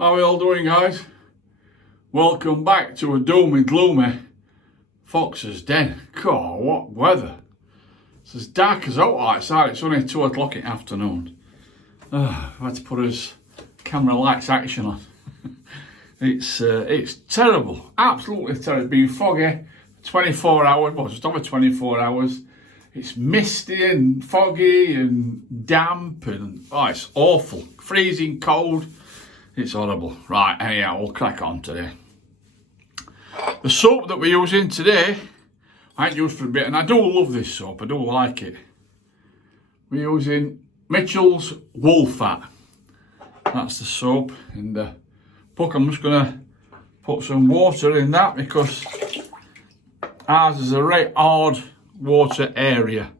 How are we all doing, guys? Welcome back to a doomy gloomy Fox's Den. God, what weather. It's as dark as out outside. It's only 2 o'clock in the afternoon. I've had to put his camera lights action on. It's terrible, absolutely terrible. It's been foggy 24 hours, well, just over 24 hours. It's misty and foggy and damp and it's awful. Freezing cold. It's horrible. Right, anyhow, we'll crack on today. The soap that we're using today, I ain't used for a bit, and I do love this soap, I do like it. We're using Mitchell's Wool Fat. That's the soap in the book. I'm just going to put some water in that because ours is a right hard water area.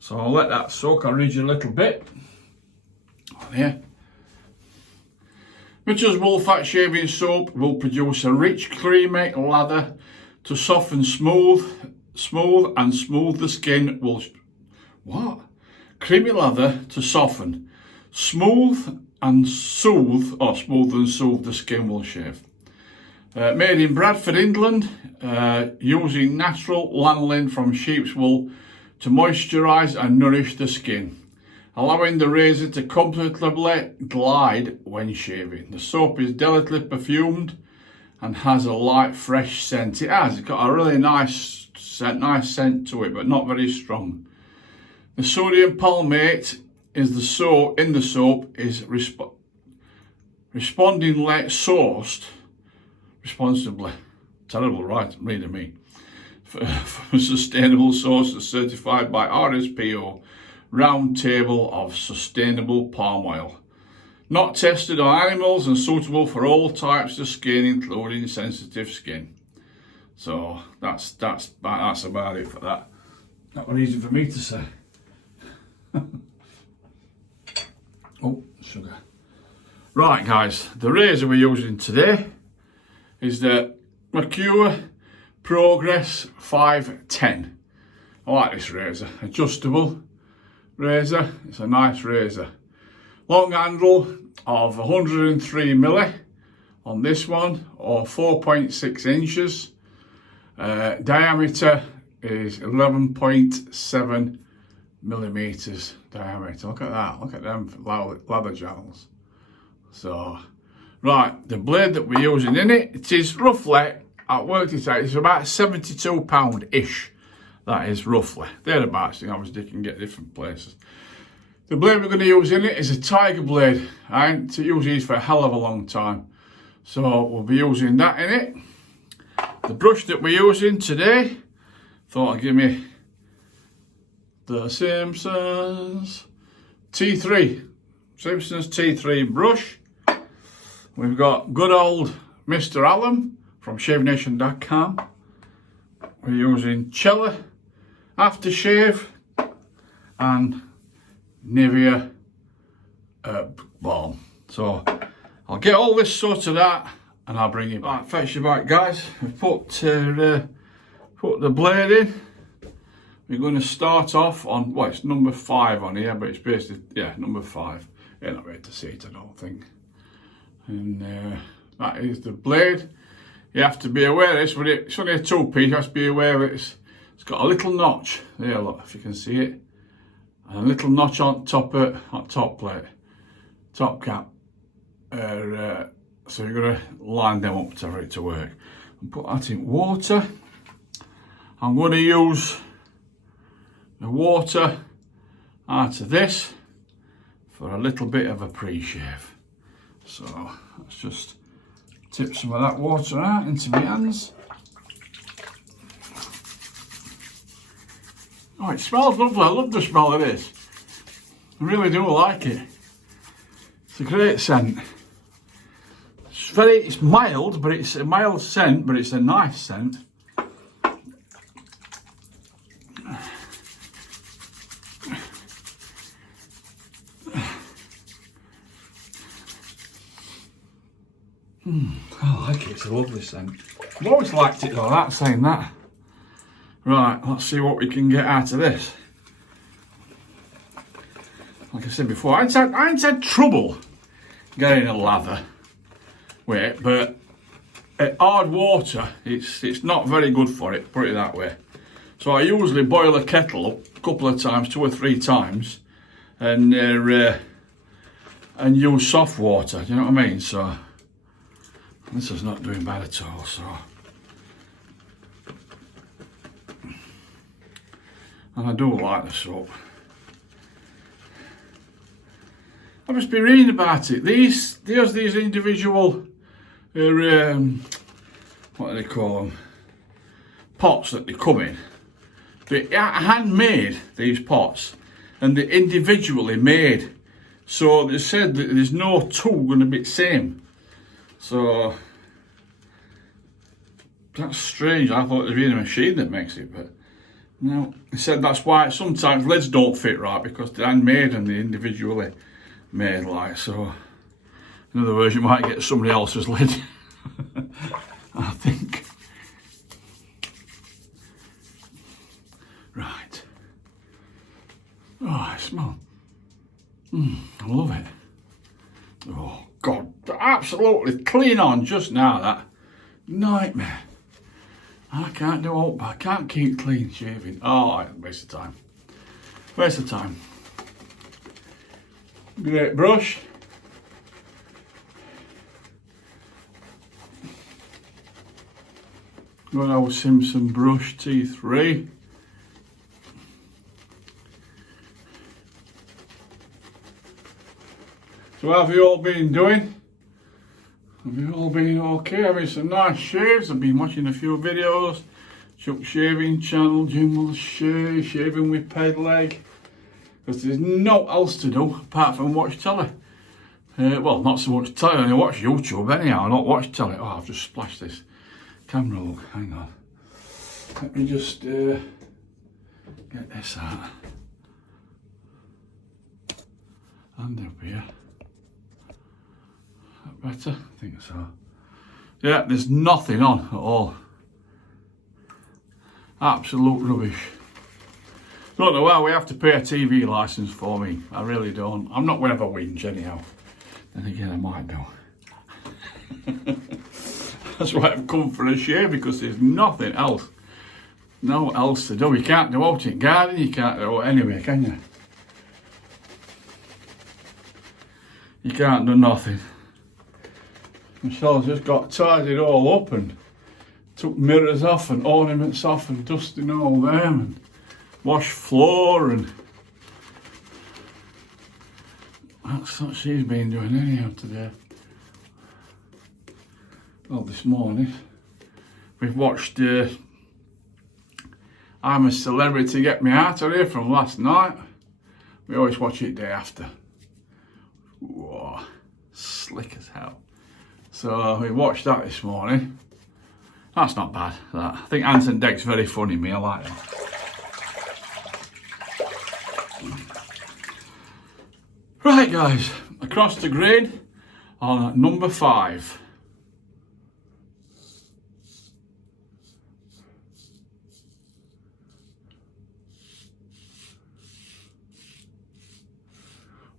So I'll let that soak. I'll read you a little bit. There. Mitchell's Wool Fat Shaving Soap will produce a rich, creamy lather to soften, smooth the skin. Creamy lather to soften, smooth and soothe the skin will shave. Made in Bradford, England, using natural lanolin from sheep's wool to moisturise and nourish the skin, allowing the razor to comfortably glide when shaving. The soap is delicately perfumed and has a light, fresh scent. It has. It's got a really nice scent to it, but not very strong. The sodium palmate is in the soap is respondingly sourced responsibly. Terrible, right? Reading me. For sustainable sources certified by RSPO. Round Table of Sustainable Palm Oil. Not tested on animals and suitable for all types of skin, including sensitive skin. So that's about it for that. That was easy for me to say. Oh, sugar. Right, guys, the razor we're using today is the Merkur Progress 510. I like this razor. Adjustable razor. It's a nice razor. Long handle of 103mm on this one, or 4.6 inches. Diameter is 11.7 millimeters diameter. Look at that. Look at them lather gels. So, right, the blade that we're using in it, it is roughly, I worked it out, it's about £72-ish. That is roughly. Thereabouts, obviously you can get different places. The blade we're going to use in it is a tiger blade. I ain't used these for a hell of a long time. So we'll be using that in it. The brush that we're using today, thought I'd give me the Simpsons T3 brush. We've got good old Mr. Allen from ShaveNation.com. We're using Cella Aftershave and Nivea balm. So I'll get all this sorted out and I'll bring it back. Fetch you back, guys. We've put the blade in. We're going to start off on, well, it's number 5 on here, but it's basically, yeah, number 5. You're not ready to see it, I don't think. And that is the blade. You have to be aware of this, but it's only a 2-piece. You have to be aware of it. It's got a little notch there, look, if you can see it, and a little notch on top plate, top cap. So you're gonna line them up for it to work. And put that in water. I'm going to use the water out of this for a little bit of a pre-shave. So let's just tip some of that water out into my hands. Oh, it smells lovely. I love the smell of this. I really do like it. It's a great scent. It's mild, but it's a mild scent, but it's a nice scent. I like it, it's a lovely scent. I've always liked it though, that's saying that. Right, let's see what we can get out of this. Like I said before, I ain't had trouble getting a lather. with, but hard water, it's not very good for it, put it that way. So I usually boil a kettle up a couple of times, 2 or 3 times, and use soft water, you know what I mean? So this is not doing bad at all, so. And I do like the soap. I've just been reading about it. There's these individual, what do they call them? Pots that they come in. They're handmade, these pots, and they're individually made. So they said that there's no two going to be the same. So that's strange. I thought there'd be a machine that makes it, but no. They said that's why sometimes lids don't fit right, because they're handmade and they're individually made, like. So in other words, you might get somebody else's lid. I think. Right. Oh, I smell. I love it. Oh God, absolutely clean on just now. That nightmare. I can't do all. I can't keep clean shaving. Oh, waste of time. Waste of time. Great brush. Got our Simpson brush T3. So how have you all been doing? Have you all been okay? Having some nice shaves? I've been watching a few videos. Chuck Shaving Channel, Jim will shave, shaving with peg leg. Because there's no else to do apart from watch telly. Well, not so much telly, I watch YouTube anyhow, I don't watch telly. Oh, I've just splashed this camera look, hang on. Let me just get this out. And up here. Better? I think so. Yeah, there's nothing on at all. Absolute rubbish. Don't know why we have to pay a TV licence for me. I really don't. I'm not going to have a whinge anyhow. Then again, I might do. That's why I've come for a shave, because there's nothing else. No else to do. You can't go out in garden, you can't do it anyway, can you? You can't do nothing. Michelle's just got tidied all up and took mirrors off and ornaments off and dusting all them and washed floor, and that's what she's been doing anyhow today. Well, this morning we've watched I'm a Celebrity Get Me Out of Here from last night. We always watch it day after. Whoa, slick as hell. So we watched that this morning. That's not bad, that. I think Anton Deck's very funny, me, I like that. Right guys, across the grid on number 5.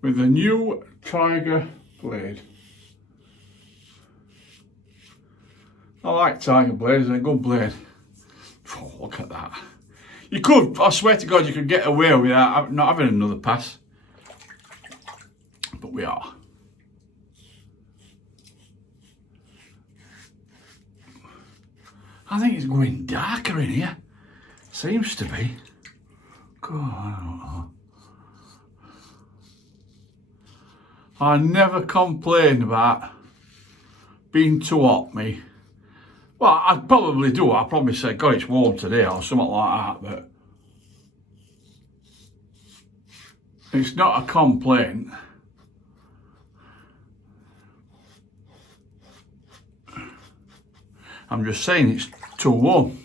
With the new Tiger blade. I like Tiger blades, they're a good blade. Oh, look at that. You could, I swear to God, you could get away without not having another pass. But we are. I think it's going darker in here. Seems to be. God, I don't know. I never complain about being too hot, me. Well, I'd probably do. I'd probably say, God, it's warm today or something like that, but it's not a complaint. I'm just saying it's too warm.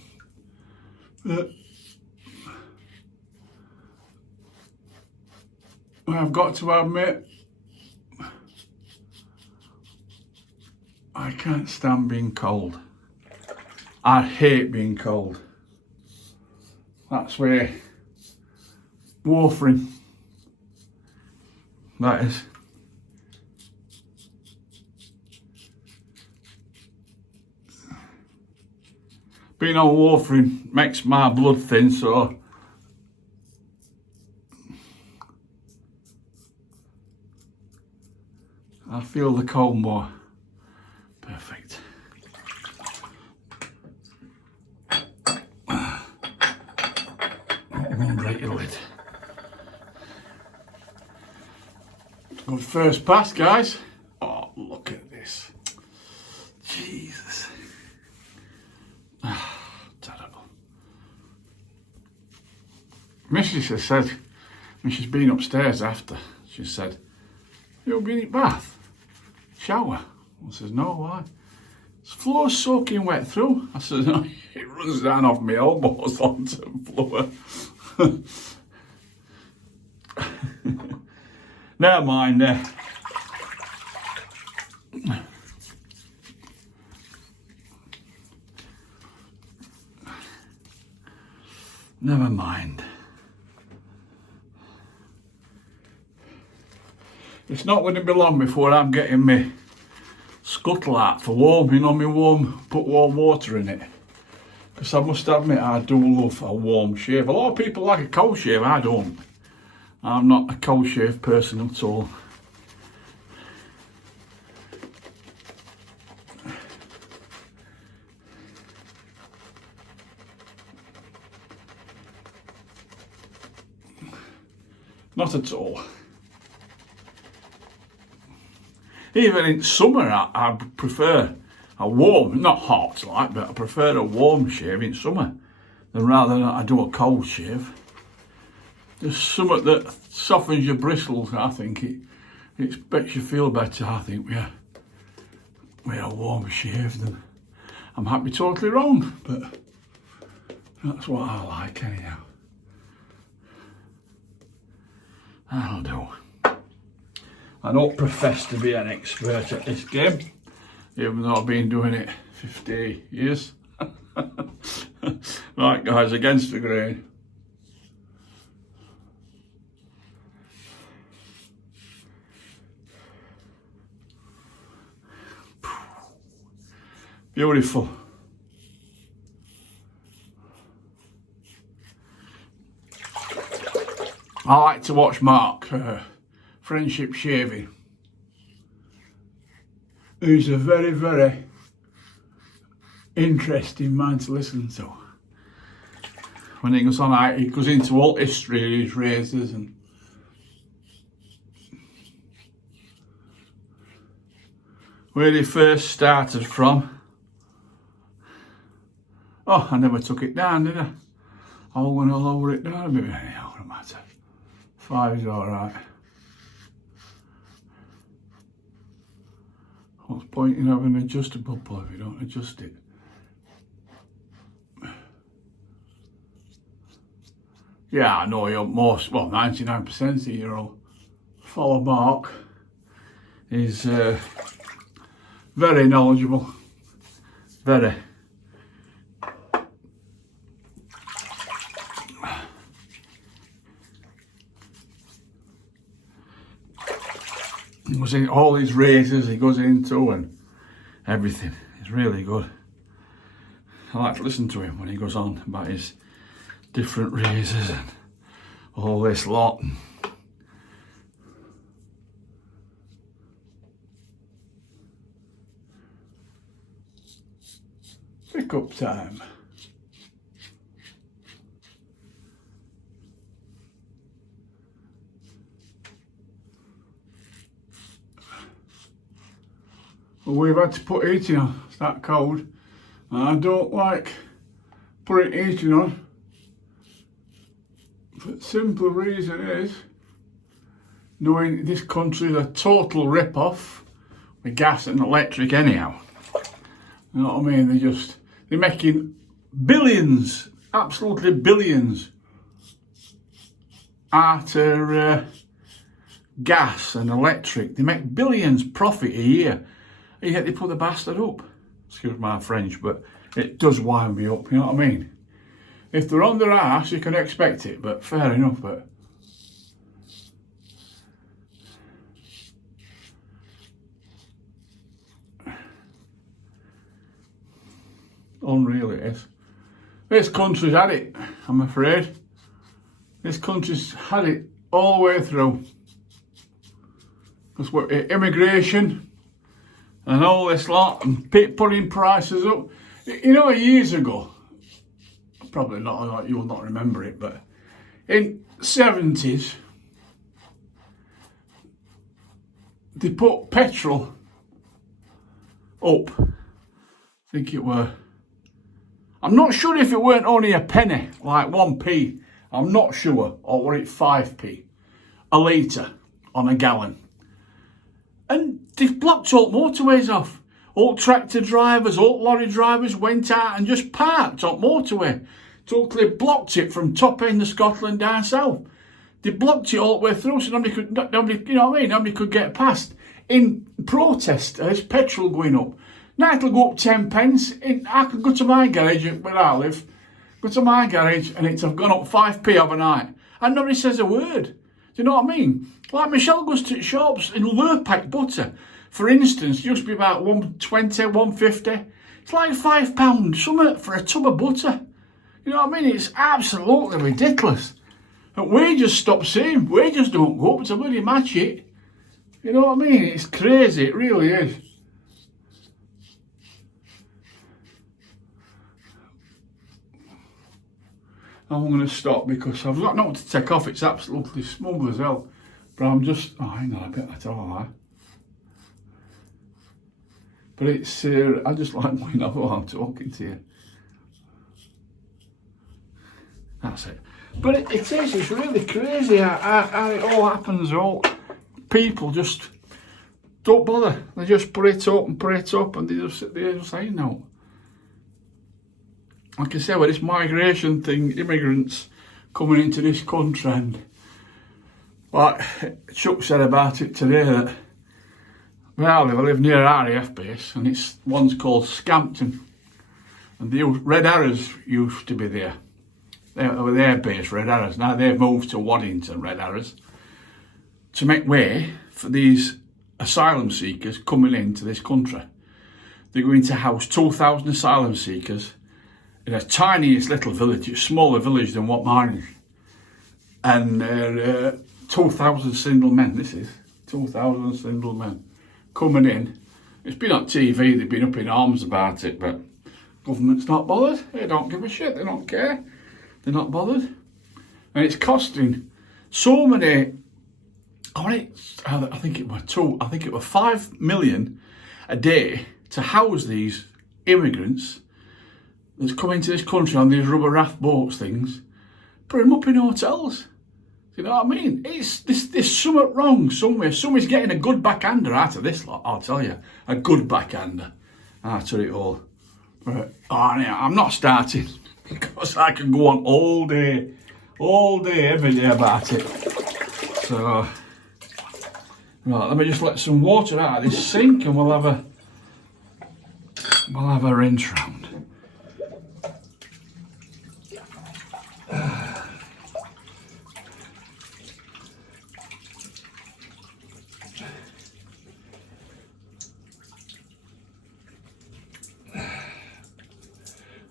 I've got to admit, I can't stand being cold. I hate being cold. That's where warfarin, that is. being on warfarin makes my blood thin, so I feel the cold more. Perfect. I won't break your lid. Good first pass, guys. Oh, look at this. Jesus. Terrible. Mrs. has said, when she's been upstairs after, she said, "You'll be in bath? Shower?" I says, "No, why?" "This floor's soaking wet through." I said, "No, it runs down off my elbows onto the floor." Never mind. Never mind. It's not going to be long before I'm getting my scuttle out for warm, you know, put warm water in it. Because I must admit, I do love a warm shave. A lot of people like a cold shave, I don't. I'm not a cold shave person at all. Not at all. Even in summer, I prefer a warm, not hot like, but I prefer a warm shave in summer than rather than I do a cold shave. There's something that softens your bristles. I think it makes you feel better. I think with a warm shave. Than I'm happy totally wrong, but that's what I like anyhow. That'll do. I don't profess to be an expert at this game, even though I've been doing it 50 years. Right, guys, against the grain. Beautiful. I like to watch Mark, Friendship Shaving. He's a very, very interesting man to listen to. When he goes on, he goes into all history of his razors and where he first started from. Oh, I never took it down, did I? I'm going to lower it down a bit. Anyhow, no matter. 5 is alright. What's the point in having an adjustable pull if you don't adjust it? Yeah, I know you're most, well, 99% of you all follow Mark. He's very knowledgeable. Very. He goes in all his razors he goes into and everything. It's really good. I like to listen to him when he goes on about his different razors and all this lot. Pick up time. Well, we've had to put heating on, it's that cold. And I don't like putting heating on. The simple reason is, knowing this country is a total rip-off with gas and electric anyhow. You know what I mean? They're making billions, absolutely billions, out of gas and electric. They make billions profit a year. And yet they put the bastard up. Excuse my French, but it does wind me up, you know what I mean? If they're on their arse, you can expect it, but fair enough, but... Unreal it is. This country's had it, I'm afraid. This country's had it all the way through. Because we're immigration and all this lot, and putting prices up. You know, years ago, probably not, you will not remember it, but in 70s, they put petrol up. I think it were, I'm not sure if it weren't only a penny, like 1p, I'm not sure, or were it 5p, a litre on a gallon. And they've blocked all motorways off. All tractor drivers, all lorry drivers went out and just parked on motorway. Totally blocked it from top end of Scotland down south. They blocked it all the way through, so nobody, you know what I mean? Nobody could get past. In protest, as petrol going up. Now it'll go up 10 pence. I could go to my garage where I live, go to my garage, and it's gone up 5p overnight. And nobody says a word. Do you know what I mean? Like Michelle goes to shops in Lurpak butter, for instance, it used to be about 120, 150. It's like £5 something for a tub of butter. You know what I mean? It's absolutely ridiculous. And wages stop seeing. Wages don't go up to bloody match it. You know what I mean? It's crazy, it really is. I'm going to stop because I've got nothing to take off. It's absolutely smug as hell. But I'm just, oh, hang on a bit, that's all right. But it's, I just like going off while I'm talking to you. That's it. But it is, it's really crazy how it all happens. All people just don't bother. They just put it up and put it up, and they just sit there and say no. Like I said, with this migration thing, immigrants coming into this country, and like Chuck said about it today, that where I live near an RAF base, and it's one's called Scampton, and the Red Arrows used to be there. They were their base, Red Arrows. Now they've moved to Waddington, Red Arrows, to make way for these asylum seekers coming into this country. They're going to house 2,000 asylum seekers in a tiniest little village. It's a smaller village than what mine is. And 2,000 single men, this is. 2,000 single men coming in. It's been on TV, they've been up in arms about it, but government's not bothered. They don't give a shit, they don't care. They're not bothered. And it's costing so many, I think it was 5 million a day to house these immigrants that's come into this country on these rubber raft boats things, put them up in hotels. You know what I mean? There's something wrong somewhere. Somebody's getting a good backhander out of this lot, I'll tell you. A good backhander out of it all. But, I'm not starting because I can go on all day, every day about it. So, right, let me just let some water out of this sink and we'll have a rinse round.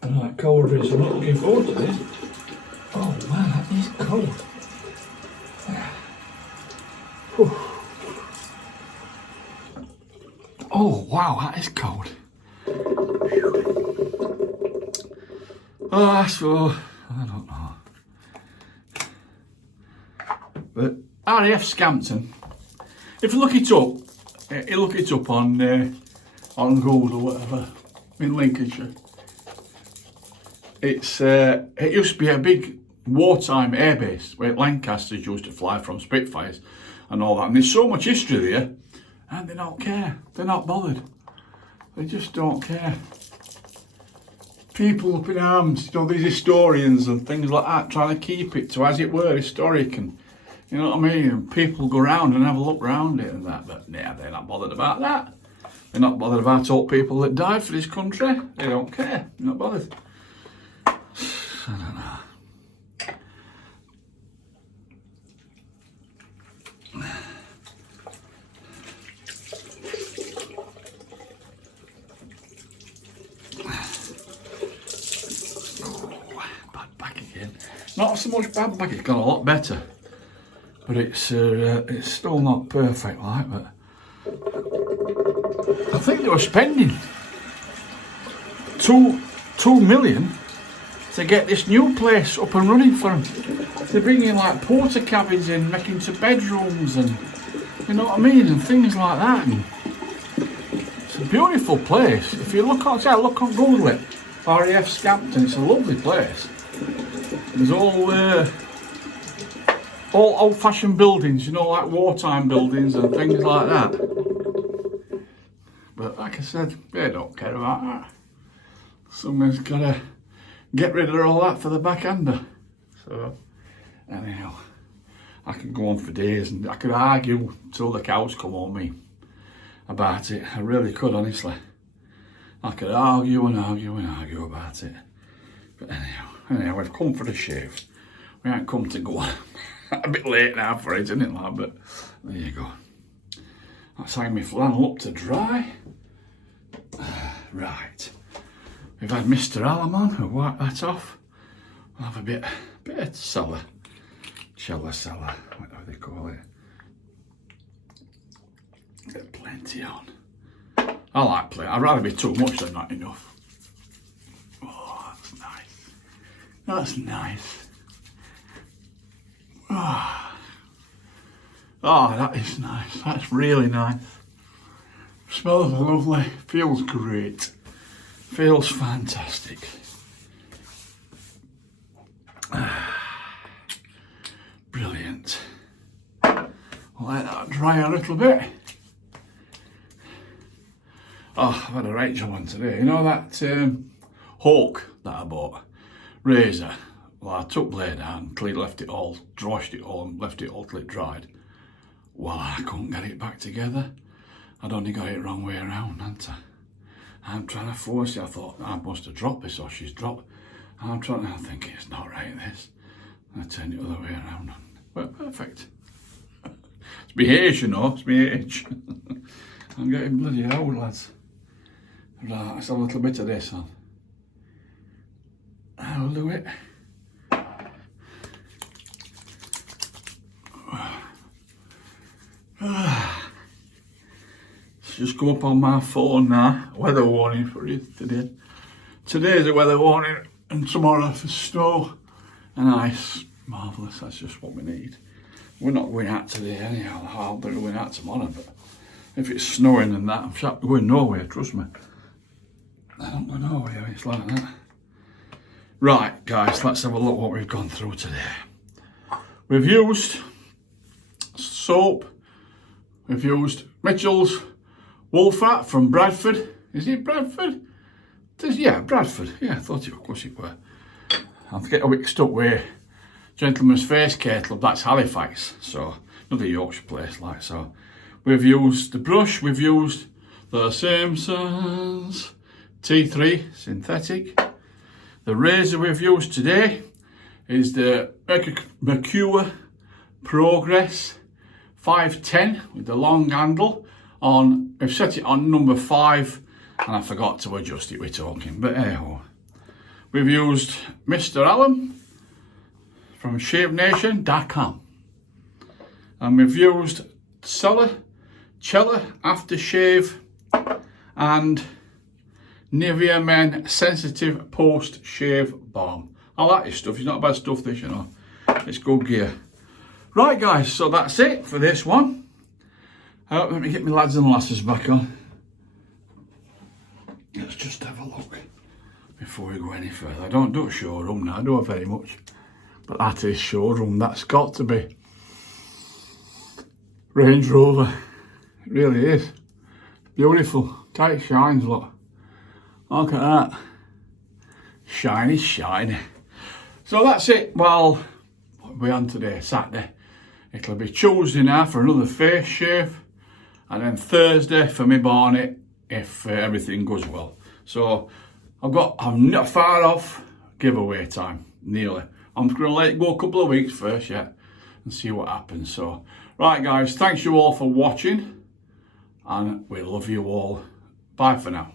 Right, cold rinse. I'm not looking forward to this. Oh man, that is cold. Whew. Oh wow, that is cold. Oh, so I don't know. But RAF Scampton, if you look it up on Google or whatever in Lincolnshire. It used to be a big wartime airbase where Lancasters used to fly from, Spitfires and all that. And there's so much history there, and they don't care. They're not bothered. They just don't care. People up in arms, these historians and things like that, trying to keep it to as it were historic, and you know what I mean. And people go round and have a look round it and that, but yeah, they're not bothered about that. They're not bothered about all people that died for this country. They don't care. They're not bothered. I don't know. Not so much bad back, it's got a lot better. But it's still not perfect like, but I think they were spending 2 million to get this new place up and running for them. They're bringing like porter cabins in, making to bedrooms and, you know what I mean, and things like that. And it's a beautiful place. If you look outside, look on Google it, RAF Scampton, it's a lovely place. There's all old-fashioned buildings, you know, like wartime buildings and things like that. But like I said, they don't care about that. Someone's got to get rid of all that for the backhander. So, anyhow, I could go on for days and I could argue till the cows come on me about it. I really could, honestly. I could argue and argue and argue about it. But anyhow, we've come for the shave. We ain't come to go. A bit late now for it, isn't it, lad? But there you go. That's how my flannel up to dry. Right. We've had Mr. Allen on, who wiped that off. We'll have a bit of cellar, whatever they call it. Get plenty on. I like plenty. I'd rather be too much than not enough. Oh, that's nice. That's nice. Oh, that is nice. That's really nice. Smells lovely. Feels great. Feels fantastic. Brilliant. I'll let that dry a little bit. Oh, I've had a right job on today. You know that Hawk that I bought? Razor. Well, I took blade out and left it all, washed it all and left it all till it dried. Well, I couldn't get it back together. I'd only got it wrong way around, hadn't I? I'm trying to force it. I thought, I must have dropped this or she's dropped. I'm thinking it's not right, this. I turned it the other way around. Well, perfect. It's my age, you know, it's my age. I'm getting bloody old, lads. Right, let's have a little bit of this on. I'll do it. Just come up on my phone now. Weather warning for you today. Today's a weather warning and tomorrow for snow and ice. Marvellous, that's just what we need. We're not going out today anyhow. I'll be going out tomorrow, but if it's snowing and that, I'm sure going nowhere, trust me. I don't go nowhere, it's like that. Right, guys, let's have a look what we've gone through today. We've used soap. We've used Mitchell's wool fat from Bradford. Is it Bradford? Yeah, Bradford. Yeah, I thought it was, of course it were. I get a bit stuck with Gentleman's Face Care Club, that's Halifax. So, another Yorkshire place like so. We've used the brush, we've used the Simpsons T3 synthetic. The razor we've used today is the Merkur Progress 510 with the long handle. I've set it on number 5 and I forgot to adjust it, we're talking, but anyhow. We've used Mr. Allen from shavenation.com and we've used Cella Aftershave and Nivea Men Sensitive Post Shave Balm. I like this stuff, it's not bad stuff this, you know. It's good gear. Right guys, so that's it for this one. Let me get my lads and lasses back on. Let's just have a look before we go any further. I don't do a showroom now, I don't very much. But that is showroom, that's got to be Range Rover. It really is. Beautiful, tight shines, look. Look at that. Shiny, shiny. So that's it. Well, what are we on today? Saturday. It'll be Tuesday now for another face shave. And then Thursday for my bonnet if everything goes well. So I'm not far off giveaway time, nearly. I'm just going to let it go a couple of weeks first yet and see what happens. So, right guys, thanks you all for watching and we love you all. Bye for now.